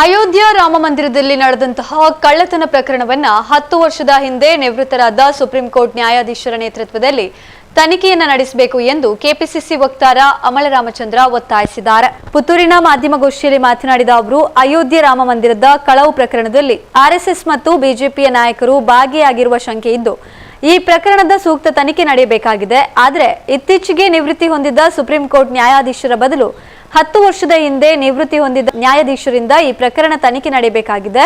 ಅಯೋಧ್ಯ ರಾಮ ಮಂದಿರದಲ್ಲಿ ನಡೆದಂತಹ ಕಳ್ಳತನ ಪ್ರಕರಣವನ್ನ 10 ವರ್ಷದ ಹಿಂದೆ ನಿವೃತ್ತರಾದ ಸುಪ್ರೀಂ ಕೋರ್ಟ್ ನ್ಯಾಯಾಧೀಶರ ನೇತೃತ್ವದಲ್ಲಿ ತನಿಖೆಯನ್ನ ನಡೆಸಬೇಕು ಎಂದು ಕೆಪಿಸಿಸಿ ವಕ್ತಾರ ಅಮಲ ರಾಮಚಂದ್ರ ಒತ್ತಾಯಿಸಿದ್ದಾರೆ. ಪುತ್ತೂರಿನ ಮಾಧ್ಯಮಗೋಷ್ಠಿಯಲ್ಲಿ ಮಾತನಾಡಿದ ಅವರು, ಅಯೋಧ್ಯ ರಾಮ ಮಂದಿರದ ಕಳವು ಪ್ರಕರಣದಲ್ಲಿ ಆರ್ಎಸ್ಎಸ್ ಮತ್ತು ಬಿಜೆಪಿಯ ನಾಯಕರು ಭಾಗಿಯಾಗಿರುವ ಶಂಕೆ ಇದ್ದು ಈ ಪ್ರಕರಣದ ಸೂಕ್ತ ತನಿಖೆ ನಡೆಯಬೇಕಾಗಿದೆ. ಆದರೆ ಇತ್ತೀಚೆಗೆ ನಿವೃತ್ತಿ ಹೊಂದಿದ್ದ ಸುಪ್ರೀಂ ಕೋರ್ಟ್ ನ್ಯಾಯಾಧೀಶರ ಬದಲು 10 ವರ್ಷದ ಹಿಂದೆ ನಿವೃತ್ತಿ ಹೊಂದಿದ್ದ ನ್ಯಾಯಾಧೀಶರಿಂದ ಈ ಪ್ರಕರಣ ತನಿಖೆ ನಡೆಯಬೇಕಾಗಿದೆ.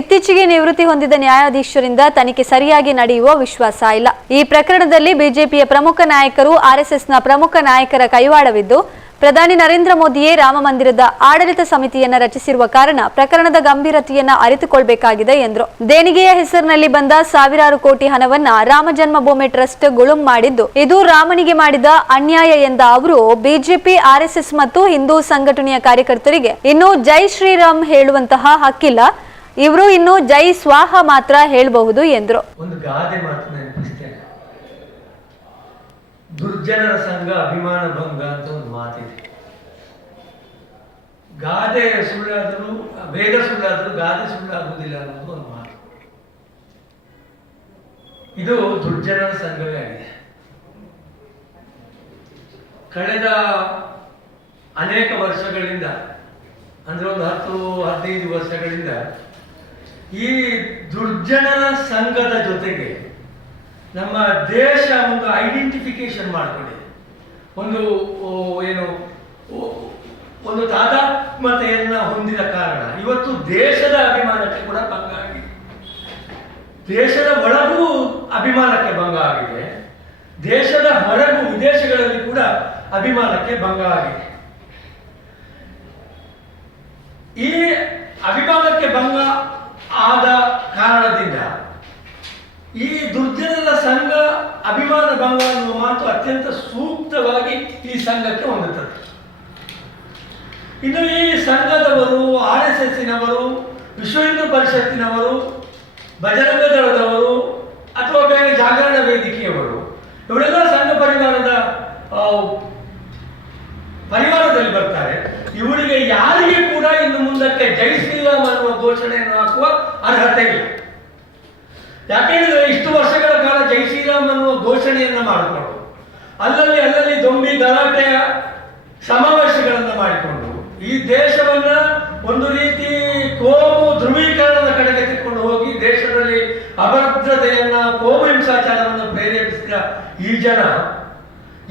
ಇತ್ತೀಚೆಗೆ ನಿವೃತ್ತಿ ಹೊಂದಿದ್ದ ನ್ಯಾಯಾಧೀಶರಿಂದ ತನಿಖೆ ಸರಿಯಾಗಿ ನಡೆಯುವ ವಿಶ್ವಾಸ ಇಲ್ಲ. ಈ ಪ್ರಕರಣದಲ್ಲಿ ಬಿಜೆಪಿಯ ಪ್ರಮುಖ ನಾಯಕರು ಆರ್ಎಸ್ಎಸ್ನ ಪ್ರಮುಖ ನಾಯಕರ ಕೈವಾಡವಿದ್ದು ಪ್ರಧಾನಿ ನರೇಂದ್ರ ಮೋದಿಯೇ ರಾಮ ಮಂದಿರದ ಆಡಳಿತ ಸಮಿತಿಯನ್ನ ರಚಿಸಿರುವ ಕಾರಣ ಪ್ರಕರಣದ ಗಂಭೀರತೆಯನ್ನ ಅರಿತುಕೊಳ್ಳಬೇಕಾಗಿದೆ ಎಂದರು. ದೇಣಿಗೆಯ ಹೆಸರಿನಲ್ಲಿ ಬಂದ ಸಾವಿರಾರು ಕೋಟಿ ಹಣವನ್ನ ರಾಮ ಜನ್ಮಭೂಮಿ ಟ್ರಸ್ಟ್ ಗುಳುಂ ಮಾಡಿದ್ದು ಇದು ರಾಮನಿಗೆ ಮಾಡಿದ ಅನ್ಯಾಯ ಎಂದ ಅವರು, ಬಿಜೆಪಿ, ಆರ್ಎಸ್ಎಸ್ ಮತ್ತು ಹಿಂದೂ ಸಂಘಟನೆಯ ಕಾರ್ಯಕರ್ತರಿಗೆ ಇನ್ನೂ ಜೈ ಶ್ರೀರಾಮ್ ಹೇಳುವಂತಹ ಹಕ್ಕಿಲ್ಲ. ಇವರು ಇನ್ನು ಜೈ ಸ್ವಾಹ ಮಾತ್ರ ಹೇಳಬಹುದು ಎಂದರು. ಒಂದು ಗಾದೆ ಮಾತು ನೆನಪಿಸ್ತೇನೆ, ದುರ್ಜನರ ಸಂಘ ಅಭಿಮಾನ ಭಂಗ ಅಂತ ಒಂದು ಮಾತಿದೆ. ಗಾದೆ ಸುಳ್ಳಾದರೂ ವೇದ ಸುಳ್ಳಾದರೂ ಗಾದೆ ಸುಳ್ಳಾಗುವುದಿಲ್ಲ ಅನ್ನೋದು ಒಂದು ಮಾತು. ಇದು ದುರ್ಜನರ ಸಂಘವೇ ಆಗಿದೆ. ಕಳೆದ ಅನೇಕ ವರ್ಷಗಳಿಂದ, ಅಂದ್ರೆ ಒಂದು 10-15 ವರ್ಷಗಳಿಂದ ಈ ದುರ್ಜನರ ಸಂಘದ ಜೊತೆಗೆ ನಮ್ಮ ದೇಶ ಒಂದು ಐಡೆಂಟಿಫಿಕೇಶನ್ ಮಾಡಿಕೊಂಡಿದೆ. ಒಂದು ತಾದಾತ್ಮ್ಯತೆಯನ್ನ ಹೊಂದಿದ ಕಾರಣ ಇವತ್ತು ದೇಶದ ಅಭಿಮಾನಕ್ಕೆ ಕೂಡ ಭಂಗ ಆಗಿದೆ. ದೇಶದ ಒಳಗೂ ಅಭಿಮಾನಕ್ಕೆ ಭಂಗ ಆಗಿದೆ, ದೇಶದ ಹೊರಗೂ ವಿದೇಶಗಳಲ್ಲಿ ಕೂಡ ಅಭಿಮಾನಕ್ಕೆ ಭಂಗ ಆಗಿದೆ. ಈ ಅಭಿಮಾನಕ್ಕೆ ಭಂಗ ಆದ ಕಾರಣದಿಂದ ಈ ದುರ್ಜನರ ಸಂಘ ಅಭಿಮಾನ ಭಂಗ ಅನ್ನುವ ಮಾತು ಅತ್ಯಂತ ಸೂಕ್ತವಾಗಿ ಈ ಸಂಘಕ್ಕೆ ಹೊಂದುತ್ತದೆ. ಇನ್ನು ಈ ಸಂಘದವರು, ಆರ್ಎಸ್ಎಸ್ಸಿನವರು, ವಿಶ್ವ ಹಿಂದೂ ಪರಿಷತ್ತಿನವರು, ಬಜರಂಗ ದಳದವರು ಅಥವಾ ಬೇರೆ ಜಾಗರಣ ವೇದಿಕೆಯವರು, ಇವರೆಲ್ಲ ಸಂಘ ಪರಿವಾರದಲ್ಲಿ ಬರ್ತಾರೆ. ಇವರಿಗೆ ಯಾರಿಗೆ ಕೂಡ ಇನ್ನು ಮುಂದಕ್ಕೆ ಜೈ ಶ್ರೀರಾಮ್ ಅನ್ನುವ ಘೋಷಣೆಯನ್ನು ಹಾಕುವ ಅರ್ಹತೆ ಇಲ್ಲ. ಯಾಕೆಂದ್ರೆ ಇಷ್ಟು ವರ್ಷಗಳ ಕಾಲ ಜೈ ಶ್ರೀರಾಮ್ ಅನ್ನುವ ಘೋಷಣೆಯನ್ನ ಮಾಡಿಕೊಂಡು ಅಲ್ಲಲ್ಲಿ ದೊಂಬಿ ಗಲಾಟೆಯ ಸಮಾವೇಶಗಳನ್ನು ಮಾಡಿಕೊಂಡು ಈ ದೇಶವನ್ನ ಒಂದು ರೀತಿ ಕೋಮು ಧ್ರುವೀಕರಣದ ಕಡೆಗೆ ತೆಗೆದುಕೊಂಡು ಹೋಗಿ ದೇಶದಲ್ಲಿ ಅಭದ್ರತೆಯನ್ನ, ಕೋಮು ಹಿಂಸಾಚಾರವನ್ನು ಪ್ರೇರೇಪಿಸಿದ ಈ ಜನ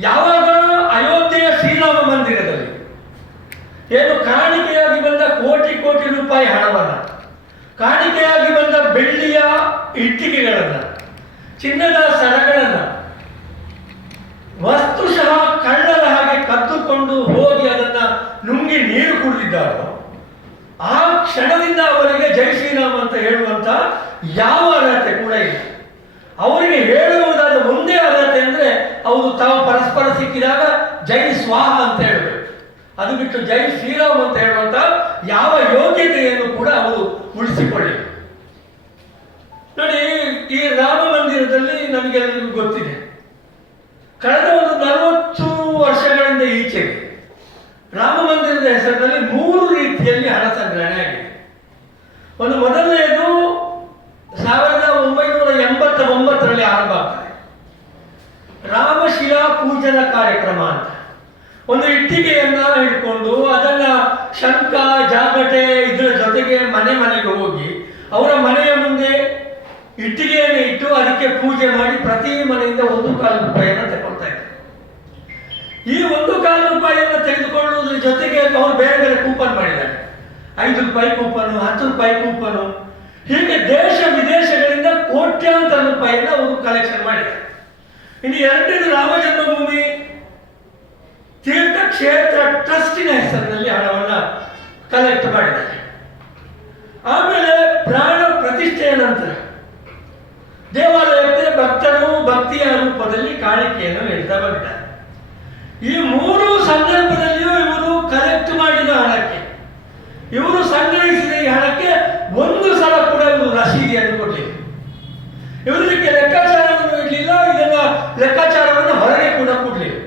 ಯಾವಾಗ ಅಯೋಧ್ಯೆಯ ಶ್ರೀರಾಮ ಮಂದಿರದಲ್ಲಿ ಏನು ಕಾಣಿಕೆಯಾಗಿ ಬಂದ ಕೋಟಿ ರೂಪಾಯಿ ಹಣವನ್ನ, ಕಾಣಿಕೆಯಾಗಿ ಬಂದ ಬೆಳ್ಳಿಯ ಇಟ್ಟಿಗೆಗಳನ್ನ, ಚಿನ್ನದ ಸರಗಳನ್ನ ವಸ್ತುಶಃ ಕಳ್ಳರ ಹಾಗೆ ಕದ್ದುಕೊಂಡು ಹೋಗಿ ಅದನ್ನ ನುಂಗಿ ನೀರು ಕುಡಿದಿದ್ದಾರೋ ಆ ಕ್ಷಣದಿಂದ ಅವರಿಗೆ ಜೈ ಶ್ರೀರಾಮ್ ಅಂತ ಹೇಳುವಂತ ಯಾವ ಅರ್ಹತೆ ಕೂಡ ಇಲ್ಲ. ಅವರಿಗೆ ಹೇಳುವುದಾದ ಒಂದೇ ಅರ್ಹತೆ ಅಂದ್ರೆ ಅವರು ತಾವು ಪರಸ್ಪರ ಸಿಕ್ಕಿದಾಗ ಜೈ ಸ್ವಾಹ ಅಂತ ಹೇಳಬೇಕು. ಅದು ಬಿಟ್ಟು ಜೈ ಶ್ರೀರಾಮ್ ಅಂತ ಹೇಳುವಂತ ಯಾವ ಯೋಗ್ಯತೆಯನ್ನು ಕೂಡ ಅವರು ಉಳಿಸಿಕೊಳ್ಳಿ. ನೋಡಿ, ಈ ರಾಮ ಮಂದಿರದಲ್ಲಿ ನಮಗೆಲ್ಲರಿಗೂ ಗೊತ್ತಿದೆ, ಕಳೆದ ಒಂದು 40 ವರ್ಷಗಳಿಂದ ಈಚೆಗೆ ರಾಮ ಮಂದಿರದ ಹೆಸರಿನಲ್ಲಿ 3 ರೀತಿಯಲ್ಲಿ ಹಣ ಸಂಗ್ರಹಣೆ ಆಗಿದೆ. ಒಂದು ಮೊದಲನೆಯದು 1989ರಲ್ಲಿ ಆರಂಭ ಆಗ್ತದೆ, ರಾಮಶಿಲಾ ಪೂಜನ ಕಾರ್ಯಕ್ರಮ ಅಂತ. ಒಂದು ಇಟ್ಟಿಗೆಯನ್ನ ಹಿಡ್ಕೊಂಡು ಅದನ್ನ ಶಂಖ ಜಾಗಟೆ ಇದರ ಜೊತೆಗೆ ಮನೆಗೆ ಹೋಗಿ ಅವರ ಮನೆಯ ಮುಂದೆ ಇಟ್ಟಿಗೆಯನ್ನು ಇಟ್ಟು ಅದಕ್ಕೆ ಪೂಜೆ ಮಾಡಿ ಪ್ರತಿ ಮನೆಯಿಂದ 1.25 ರೂಪಾಯಿಯನ್ನು ತಗೊಳ್ತಾ ಇದ್ದಾರೆ. ಈ 1.25 ರೂಪಾಯಿಯನ್ನು ತೆಗೆದುಕೊಳ್ಳುವುದರ ಜೊತೆಗೆ ಅವರು ಬೇರೆ ಕೂಪನ್ ಮಾಡಿದ್ದಾರೆ. 5 ರೂಪಾಯಿ ಕೂಪನ್, 10 ರೂಪಾಯಿ ಕೂಪನ್, ಹೀಗೆ ದೇಶ ವಿದೇಶಗಳಿಂದ ಕೋಟ್ಯಾಂತರ ರೂಪಾಯಿಯನ್ನು ಅವರು ಕಲೆಕ್ಷನ್ ಮಾಡಿದ್ದಾರೆ. ಇನ್ನು 2ನೇದು ರಾಮ ಜನ್ಮಭೂಮಿ ತೀರ್ಥಕ್ಷೇತ್ರ ಟ್ರಸ್ಟಿನ ಹೆಸರಿನಲ್ಲಿ ಹಣವನ್ನ ಕಲೆಕ್ಟ್ ಮಾಡಿದ್ದಾರೆ. ಆಮೇಲೆ ಪ್ರಾಣ ಪ್ರತಿಷ್ಠೆಯ ನಂತರ ದೇವಾಲಯಕ್ಕೆ ಭಕ್ತರು ಭಕ್ತಿಯ ರೂಪದಲ್ಲಿ ಕಾಣಿಕೆಯನ್ನು ನೀಡ್ತಾ ಬಂದಿದ್ದಾರೆ. ಈ 3 ಸಂದರ್ಭದಲ್ಲಿಯೂ ಇವರು ಕಲೆಕ್ಟ್ ಮಾಡಿದ ಹಣಕ್ಕೆ, ಇವರು ಸಂಗ್ರಹಿಸಿದ ಈ ಹಣಕ್ಕೆ ಒಂದು ಸಲ ಕೂಡ ಇವರು ರಸೀದಿಯನ್ನು ಕೊಡಲಿಲ್ಲ. ಇವರಿಗೆ ಲೆಕ್ಕಾಚಾರವನ್ನು ಇಡಲಿಲ್ಲ, ಇದನ್ನ ಲೆಕ್ಕಾಚಾರವನ್ನು ಹೊರಗೆ ಕೂಡ ಕೊಡಲಿಲ್ಲ.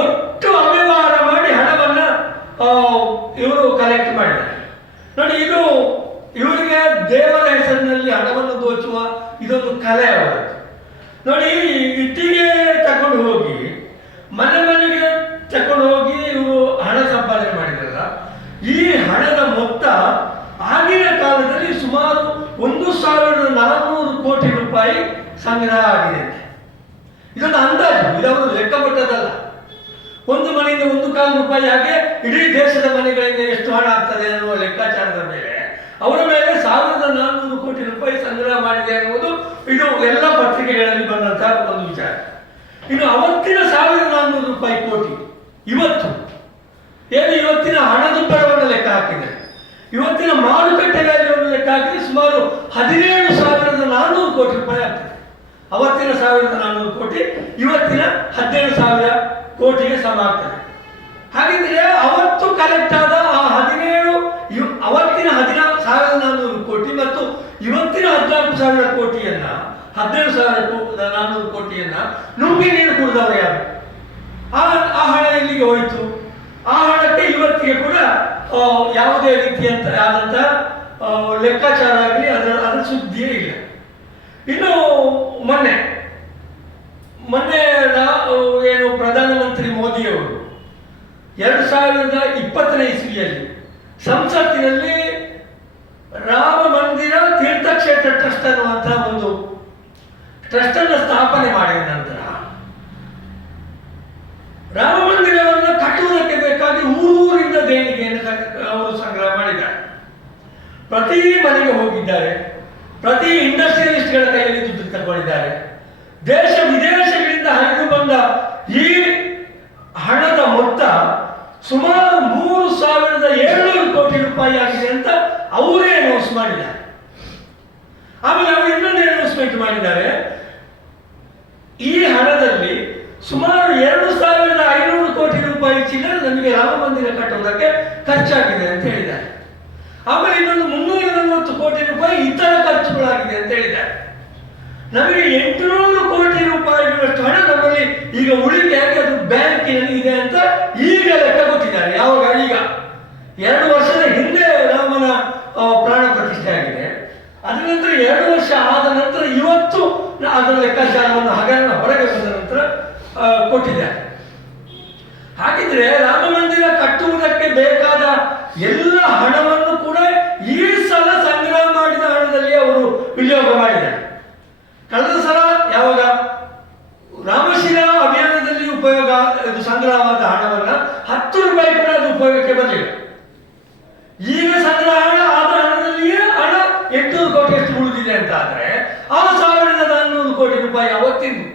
ಒಟ್ಟು ಅವ್ಯವಹಾರ ಮಾಡಿ ಹಣವನ್ನ ಇವರು ಕಲೆಕ್ಟ್ ಮಾಡಿದ್ದಾರೆ. ನೋಡಿ, ಇದು ದೇವರ ಹೆಸರಿನಲ್ಲಿ ಹಣವನ್ನು ದೋಚುವ ಇದೊಂದು ಕಲೆ ಅವರದ್ದು. ನೋಡಿ, ಇಟ್ಟಿಗೆ ತಕೊಂಡು ಹೋಗಿ ಮನೆ ಮನೆಗೆ ತಕೊಂಡು ಹೋಗಿ ಇವರು ಹಣ ಸಂಪಾದನೆ ಮಾಡಿದ್ರಲ್ಲ, ಈ ಹಣದ ಮೊತ್ತ ಆಗಿನ ಕಾಲದಲ್ಲಿ ಸುಮಾರು 1,400 ಕೋಟಿ ರೂಪಾಯಿ ಸಂಗ್ರಹ ಆಗಿದೆ. ಇದೊಂದು ಅಂದಾಜು, ಇದವರು ಲೆಕ್ಕ ಕೊಟ್ಟದಲ್ಲ. ಒಂದು ಮನೆಯಿಂದ 1,4 ರೂಪಾಯಿ, ಹಾಗೆ ಇಡೀ ದೇಶದ ಮನೆಗಳಿಂದ ಎಷ್ಟು ಹಣ ಆಗ್ತದೆ ಅನ್ನುವ ಲೆಕ್ಕಾಚಾರದ ಮೇಲೆ ಅವರ ಮೇಲೆ 1,400 ಕೋಟಿ ರೂಪಾಯಿ ಸಂಗ್ರಹ ಮಾಡಿದೆ ಎನ್ನುವುದು ಇದು ಎಲ್ಲ ಪತ್ರಿಕೆಗಳಲ್ಲಿ ಬಂದಂತಹ ಒಂದು ವಿಚಾರ. ಇನ್ನು ಅವತ್ತಿನ 1,400 ರೂಪಾಯಿ ಕೋಟಿ ಇವತ್ತು ಏನು ಇವತ್ತಿನ ಹಣದುಬ್ಬರವನ್ನು ಲೆಕ್ಕ ಹಾಕಿದರೆ, ಇವತ್ತಿನ ಮಾರುಕಟ್ಟೆ ವ್ಯಾಲ್ಯೂವನ್ನು ಲೆಕ್ಕ ಹಾಕಿದರೆ ಸುಮಾರು 17,400 ಕೋಟಿ ರೂಪಾಯಿ ಆಗ್ತದೆ. ಅವತ್ತಿನ 1,400 ಕೋಟಿ ಇವತ್ತಿನ 17,000 ಕೋಟಿಗೆ ಸಮ ಆಗ್ತದೆ. ಹಾಗಿದ್ರೆ ಅವತ್ತು ಕಲೆಕ್ಟ್ ಆದ ಆ ಅವತ್ತಿನ 1,400 ಕೋಟಿ ಮತ್ತು ಇವತ್ತಿನ 14,000 ಕೋಟಿಯನ್ನ 17,400 ಕೋಟಿಯನ್ನ ನುಂಗಿ ನೀರು ಕುಡಿದವರು ಯಾರು? ಆ ಹಣ ಎಲ್ಲಿಗೆ ಹೋಯಿತು? ಆ ಹಣಕ್ಕೆ ಇವತ್ತಿಗೆ ಕೂಡ ಯಾವುದೇ ಆದಂತಹ ಲೆಕ್ಕಾಚಾರ ಆಗಲಿ ಅದರ ಸುದ್ದಿಯೇ ಇಲ್ಲ. ಇನ್ನು ಮೊನ್ನೆ ಏನು ಪ್ರಧಾನಮಂತ್ರಿ ಮೋದಿಯವರು 2020ನೇ ಇಸ್ವಿಯಲ್ಲಿ ಸಂಸತ್ತಿನಲ್ಲಿ ರಾಮ ಮಂದಿರ ತೀರ್ಥಕ್ಷೇತ್ರ ಟ್ರಸ್ಟ್ ಅನ್ನುವಂತಹ ಒಂದು ಟ್ರಸ್ಟ್ ಅನ್ನು ಸ್ಥಾಪನೆ ಮಾಡಿದ ನಂತರ ರಾಮ ಮಂದಿರವನ್ನು ಕಟ್ಟುವುದಕ್ಕೆ ಬೇಕಾಗಿ ಊರಿಂದ ದೇಣಿಗೆಯನ್ನು ಅವರು ಸಂಗ್ರಹ ಮಾಡಿದ್ದಾರೆ. ಪ್ರತಿ ಮನೆಗೆ ಹೋಗಿದ್ದಾರೆ, ಪ್ರತಿ ಇಂಡಸ್ಟ್ರಿಯಲಿಸ್ಟ್ಗಳ ಕೈಯಲ್ಲಿ ದುಡ್ಡು ತಗೊಂಡಿದ್ದಾರೆ. ದೇಶ ವಿದೇಶಗಳಿಂದ ಹರಿದು ಬಂದ ಈ ಹಣದ ಮೊತ್ತ ಸುಮಾರು 3,700 ಕೋಟಿ ರೂಪಾಯಿ ಆಗಿದೆ ಅಂತ ಅವರೇ ಅನೌನ್ಸ್ ಮಾಡಿದ್ದಾರೆ. ಆಮೇಲೆ ಅವರು ಇನ್ನೊಂದು ಅನೌನ್ಸ್ಮೆಂಟ್ ಮಾಡಿದ್ದಾರೆ, ಈ ಹಣದಲ್ಲಿ ಸುಮಾರು 2,500 ಕೋಟಿ ರೂಪಾಯಿ ಚಿಲ್ಲರೆ ನಮಗೆ ರಾಮ ಮಂದಿರ ಕಟ್ಟುವುದಕ್ಕೆ ಖರ್ಚಾಗಿದೆ ಅಂತ ಹೇಳಿದ್ದಾರೆ. ಆಮೇಲೆ ಇನ್ನೊಂದು 340 ಕೋಟಿ ರೂಪಾಯಿ ಇತರ ಖರ್ಚುಗಳಾಗಿದೆ ಅಂತ ಹೇಳಿದ್ದಾರೆ. ನಮಗೆ 800 ಕೋಟಿ ರೂಪಾಯಿಗಳಷ್ಟು ಹಣ ನಮ್ಮಲ್ಲಿ ಈಗ ಉಳಿಕೆಯಾಗಿ ಅದು ಬ್ಯಾಂಕಿನಲ್ಲಿ ಇದೆ ಅಂತ ಈಗ ಲೆಕ್ಕ ಕೊಟ್ಟಿದ್ದಾರೆ. ಯಾವಾಗ? ಈಗ 2 ವರ್ಷದ ಹಿಂದೆ ರಾಮನ ಪ್ರಾಣ ಪ್ರತಿಷ್ಠೆ ಆಗಿದೆ. ಅದರ ನಂತರ 2 ವರ್ಷ ಆದ ನಂತರ ಇವತ್ತು ಅದರ ಲೆಕ್ಕಾಚಾರವನ್ನು ಹಗರಣ ಹೊರಗೆ ಬಂದ ನಂತರ ಕೊಟ್ಟಿದ್ದಾರೆ. ಹಾಗಿದ್ರೆ ರಾಮ ಮಂದಿರ ಕಟ್ಟುವುದಕ್ಕೆ ಬೇಕಾದ ಎಲ್ಲ ಹಣವನ್ನು ಕೂಡ ಈ ಸಲ ಸಂಗ್ರಹ ಮಾಡಿದ ಹಣದಲ್ಲಿ ಅವರು ವಿನಿಯೋಗ ಮಾಡಿದ್ದಾರೆ. ಕಳೆದ ಸಲ ಯಾವಾಗ ರಾಮಶಿಲಾ ಅಭಿಯಾನದಲ್ಲಿ ಸಂಗ್ರಹವಾದ ಹಣವನ್ನ 10 ರೂಪಾಯಿ ಕೂಡ ಅದು ಉಪಯೋಗಕ್ಕೆ ಬರಲಿಲ್ಲ. ಈಗ ಸಂಗ್ರಹ ಆದ ಹಣದಲ್ಲಿಯೇ ಹಣ 800 ಕೋಟಿಯಷ್ಟು ಉಳಿದಿದೆ ಅಂತ ಆದ್ರೆ ಆ 1,400 ಕೋಟಿ ರೂಪಾಯಿ ಅವತ್ತಿಂದು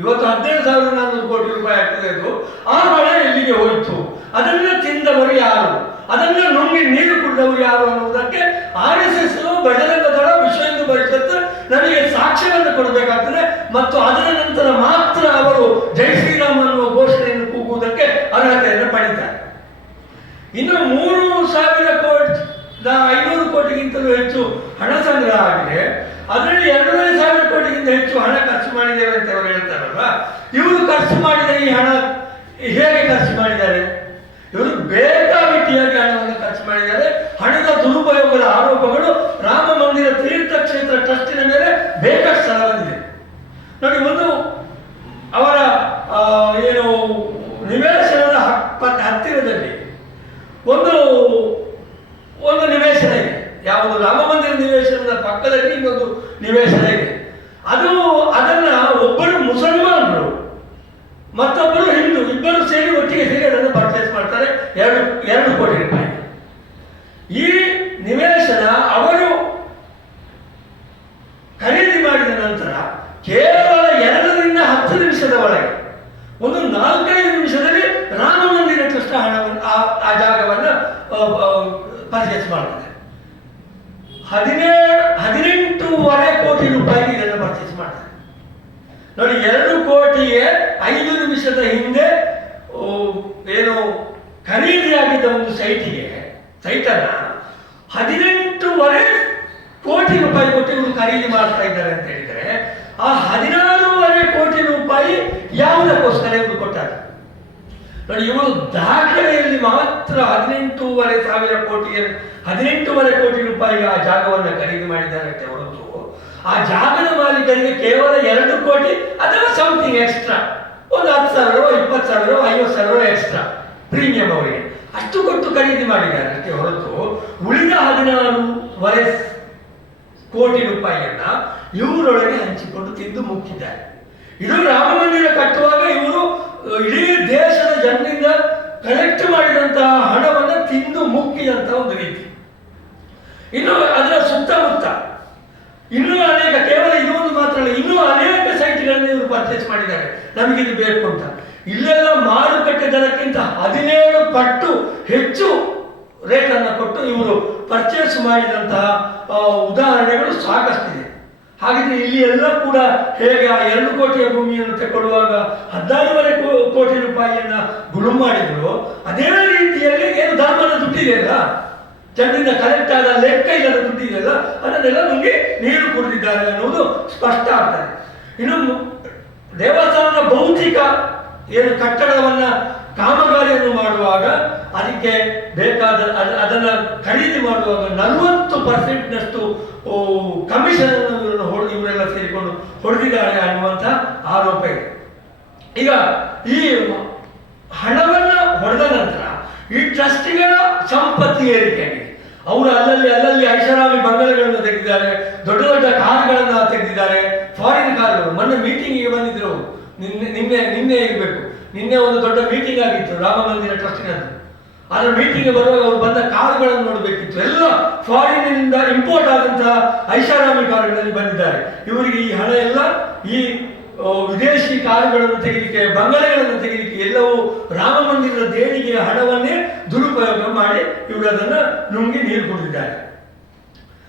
ಇವತ್ತು 17,400 ಕೋಟಿ ರೂಪಾಯಿ ಆಗ್ತದೆ. ಅದು ಆ ಹಣ ಎಲ್ಲಿಗೆ ಹೋಯಿತು? ಅದನ್ನ ತಿಂದವರು ಯಾರು? ಅದನ್ನ ನುಂಗಿ ನೀರು ಕುಡಿದವರು ಯಾರು ಅನ್ನುವುದಕ್ಕೆ RSS, ಬಜರಂಗ ದಳ, ವಿಶ್ವ ಹಿಂದೂ ಪರಿಷತ್ ನಮಗೆ ಸಾಕ್ಷ್ಯವನ್ನು ಕೊಡಬೇಕಾಗ್ತದೆ. ಮತ್ತು ಅದರ ನಂತರ ಮಾತ್ರ ಅವರು ಜೈ ಶ್ರೀರಾಮ್ ಅನ್ನುವ ಘೋಷಣೆಯನ್ನು ಕೂಗುವುದಕ್ಕೆ ಅರ್ಹತೆಯನ್ನು ಪಡೀತಾರೆ. ಇನ್ನು 3,500 ಕೋಟಿಗಿಂತಲೂ ಹೆಚ್ಚು ಹಣ ಸಂಗ್ರಹ ಆಗಿದೆ. ಅದರಲ್ಲಿ 2,500 ಕೋಟಿಗಿಂತ ಹೆಚ್ಚು ಹಣ ಖರ್ಚು ಮಾಡಿದ್ದೇವೆ ಅಂತ ಅವರು ಹೇಳ್ತಾರಲ್ವಾ. ಇವರು ಖರ್ಚು ಮಾಡಿದ ಈ ಹಣ ಹೇಗೆ ಖರ್ಚು ಮಾಡಿದ್ದಾರೆ? ಇವರು ಬೇಕಾಬಿಟ್ಟಿಯಾಗಿ ಹಣವನ್ನು ಖರ್ಚು ಮಾಡಿದ್ದಾರೆ. ಹಣದ ದುರುಪಯೋಗದ ಆರೋಪಗಳು ರಾಮ ಮಂದಿರ ತೀರ್ಥಕ್ಷೇತ್ರ ಟ್ರಸ್ಟಿನ ಮೇಲೆ ಬೇಕಷ್ಟು ಸಲ ಬಂದಿದೆ. ನೋಡಿ, ಒಂದು ಅವರ ಏನು ನಿವೇಶನದ ಹತ್ತಿರದಲ್ಲಿ ಒಂದು ನಿವೇಶನ ಇದೆ. ಯಾವುದು? ರಾಮ ಮಂದಿರ ನಿವೇಶನದ ಪಕ್ಕದಲ್ಲಿ ಇನ್ನೊಂದು ನಿವೇಶನ ಇದೆ. ಅದನ್ನ ಒಬ್ಬರು ಮುಸಲ್ಮಾನರು ಮತ್ತೊಬ್ಬರು ಹಿಂದೂ ಇಬ್ಬರು ಸೇರಿ ಒಟ್ಟಿಗೆ ಸೇರಿ ಅದನ್ನು ಪರ್ಚೇಸ್ ಮಾಡ್ತಾರೆ 2 ಕೋಟಿ ರೂಪಾಯಿ. ಈ ನಿವೇಶನ ಅವರು ಖರೀದಿ ಮಾಡಿದ ನಂತರ ಕೇವಲ 2ರಿಂದ 10 ನಿಮಿಷದ ಒಳಗೆ, ಒಂದು 4-5 ನಿಮಿಷದಲ್ಲಿ ರಾಮ ಮಂದಿರ ಟ್ರಸ್ಟ್ ಹಣವನ್ನು ಆ ಜಾಗವನ್ನು ಪರ್ಚೇಸ್ ಮಾಡ್ತಾರೆ. 18.5 ಕೋಟಿ ರೂಪಾಯಿ ಇದನ್ನು ಪರ್ಚೇಸ್ ಮಾಡ್ತಾರೆ. ನೋಡಿ, 2 ಕೋಟಿಗೆ 5 ನಿಮಿಷದ ಹಿಂದೆ ಏನು ಖರೀದಿಯಾಗಿದ್ದ ಒಂದು ಸೈಟನ್ನ 18.5 ಕೋಟಿ ರೂಪಾಯಿ ಕೊಟ್ಟು ಇವರು ಖರೀದಿ ಮಾಡ್ತಾ ಇದ್ದಾರೆ ಅಂತ ಹೇಳಿದರೆ, ಆ 16.5 ಕೋಟಿ ರೂಪಾಯಿ ಯಾವುದಕ್ಕೋಸ್ಕರ ಇವರು ಕೊಟ್ಟಾರೆ? ನೋಡಿ, ಇವರು ದಾಖಲೆಯಲ್ಲಿ ಮಾತ್ರ 18.5 ಕೋಟಿ ರೂಪಾಯಿಗೆ ಆ ಜಾಗವನ್ನು ಖರೀದಿ ಮಾಡಿ ಆ ಜಾಗದ ಮಾಲೀಕರಿಗೆ ಕೇವಲ 2 ಕೋಟಿ ಅಥವಾ ಸಮಥಿಂಗ್ ಎಕ್ಸ್ಟ್ರಾ, ಒಂದು 10,000 20,000 50,000 ಎಕ್ಸ್ಟ್ರಾ ಪ್ರೀಮಿಯಂ ಅವರಿಗೆ ಅಷ್ಟು ಕೊಟ್ಟು ಖರೀದಿ ಮಾಡಿದ್ದಾರೆ ಅಷ್ಟೇ ಹೊರತು ಉಳಿದ 16.5 ಕೋಟಿ ರೂಪಾಯಿಯನ್ನ ಇವರೊಳಗೆ ಹಂಚಿಕೊಂಡು ತಿಂದು ಮುಕ್ಕಿದ್ದಾರೆ. ಇದು ರಾಮ ಮಂದಿರ ಕಟ್ಟುವಾಗ ಇವರು ಇಡೀ ದೇಶದ ಜನರಿಂದ ಕಲೆಕ್ಟ್ ಮಾಡಿದಂತಹ ಹಣವನ್ನು ತಿಂದು ಮುಕ್ಕಿದಂತಹ ಒಂದು ರೀತಿ. ಇನ್ನು ಅದರ ಸುತ್ತಮುತ್ತ ಇನ್ನೂ ಅನೇಕ, ಕೇವಲ ಇದು ಒಂದು ಮಾತ್ರ ಅಲ್ಲ, ಇನ್ನೂ ಅನೇಕ ಸೈಟ್ಗಳನ್ನು ಇವರು ಪರ್ಚೇಸ್ ಮಾಡಿದ್ದಾರೆ ನಮಗಿದು ಬೇಕು ಅಂತ. ಇಲ್ಲೆಲ್ಲ ಮಾರುಕಟ್ಟೆ ದರಕ್ಕಿಂತ 17 ಪಟ್ಟು ಹೆಚ್ಚು ರೇಟನ್ನು ಕೊಟ್ಟು ಇವರು ಪರ್ಚೇಸ್ ಮಾಡಿದಂತಹ ಉದಾಹರಣೆಗಳು ಸಾಕಷ್ಟಿದೆ. ಹಾಗಿದ್ರೆ ಇಲ್ಲಿ ಎಲ್ಲ ಕೂಡ ಹೇಗೆ ಆ 2 ಕೋಟಿಯ ಭೂಮಿಯನ್ನು ತಗೊಳ್ಳುವಾಗ 14.5 ಕೋಟಿ ರೂಪಾಯಿಯನ್ನ ಗುಳುಂ ಮಾಡಿದ್ರು, ಅದೇ ರೀತಿಯಲ್ಲಿ ಏನು ಧರ್ಮದ ದುಡ್ಡಿದೆಯಲ್ಲ, ಜನರಿಂದ ಕಲೆಕ್ಟ್ ಆದ ಲೆಕ್ಕ ಇಲ್ಲದ ದುಡ್ಡಿದೆಯಲ್ಲ, ಅದನ್ನೆಲ್ಲ ನಮಗೆ ನೀರು ಕುಡಿದಿದ್ದಾರೆ ಅನ್ನುವುದು ಸ್ಪಷ್ಟ ಆಗ್ತದೆ. ಇನ್ನು ದೇವಸ್ಥಾನದ ಭೌತಿಕ ಏನು ಕಟ್ಟಡವನ್ನ ಕಾಮಗಾರಿಯನ್ನು ಮಾಡುವಾಗ ಅದಕ್ಕೆ ಬೇಕಾದ ಅದನ್ನ ಖರೀದಿ ಮಾಡುವಾಗ 40% ಕಮಿಷನ್ ಇವರೆಲ್ಲ ಸೇರಿಕೊಂಡು ಹೊಡೆದಿದ್ದಾರೆ ಅನ್ನುವಂಥ ಆರೋಪ ಇದೆ. ಈಗ ಈ ಹಣವನ್ನ ಹೊಡೆದ ನಂತರ ಈ ಟ್ರಸ್ಟಿಗಳ ಸಂಪತ್ತಿ ಏರಿಕೆಯಾಗಿದೆ. ಅವರು ಅಲ್ಲಲ್ಲಿ ಐಷಾರಾಮಿ ಬಂಗಲೆಗಳನ್ನು ತೆಗೆದಿದ್ದಾರೆ, ದೊಡ್ಡ ದೊಡ್ಡ ಕಾರುಗಳನ್ನು ತೆಗೆದಿದ್ದಾರೆ, ಫಾರಿನ್ ಕಾರುಗಳು. ಮೊನ್ನೆ ಮೀಟಿಂಗಿಗೆ ಬಂದಿದ್ರು ಅವರು, ನಿನ್ನೆ ಇರಬೇಕು, ನಿನ್ನೆ ಒಂದು ದೊಡ್ಡ ಮೀಟಿಂಗ್ ಆಗಿತ್ತು ರಾಮ ಮಂದಿರ ಟ್ರಸ್ಟಿನದ್ದು. ಅದರ ಮೀಟಿಂಗ್ಗೆ ಬರುವಾಗ ಅವರು ಬಂದ ಕಾರುಗಳನ್ನು ನೋಡಬೇಕಿತ್ತು, ಎಲ್ಲ ಫಾರಿನ್ನಿಂದ ಇಂಪೋರ್ಟ್ ಆದಂತಹ ಐಷಾರಾಮಿ ಕಾರುಗಳಲ್ಲಿ ಬಂದಿದ್ದಾರೆ. ಇವರಿಗೆ ಈ ಹಣ ಎಲ್ಲ ಈ ವಿದೇಶಿ ಕಾರುಗಳನ್ನು ತೆಗೆಲಿಕ್ಕೆ, ಬಂಗಲೆಗಳನ್ನು ತೆಗೆಲಿಕ್ಕೆ ಎಲ್ಲವೂ ರಾಮ ಮಂದಿರದ ದೇಣಿಗೆಯ ಹಣವನ್ನೇ ದುರುಪಯೋಗ ಮಾಡಿ ಇವರು ಅದನ್ನು ನುಂಗಿ ನೀರು ಕುಡಿದಿದ್ದಾರೆ.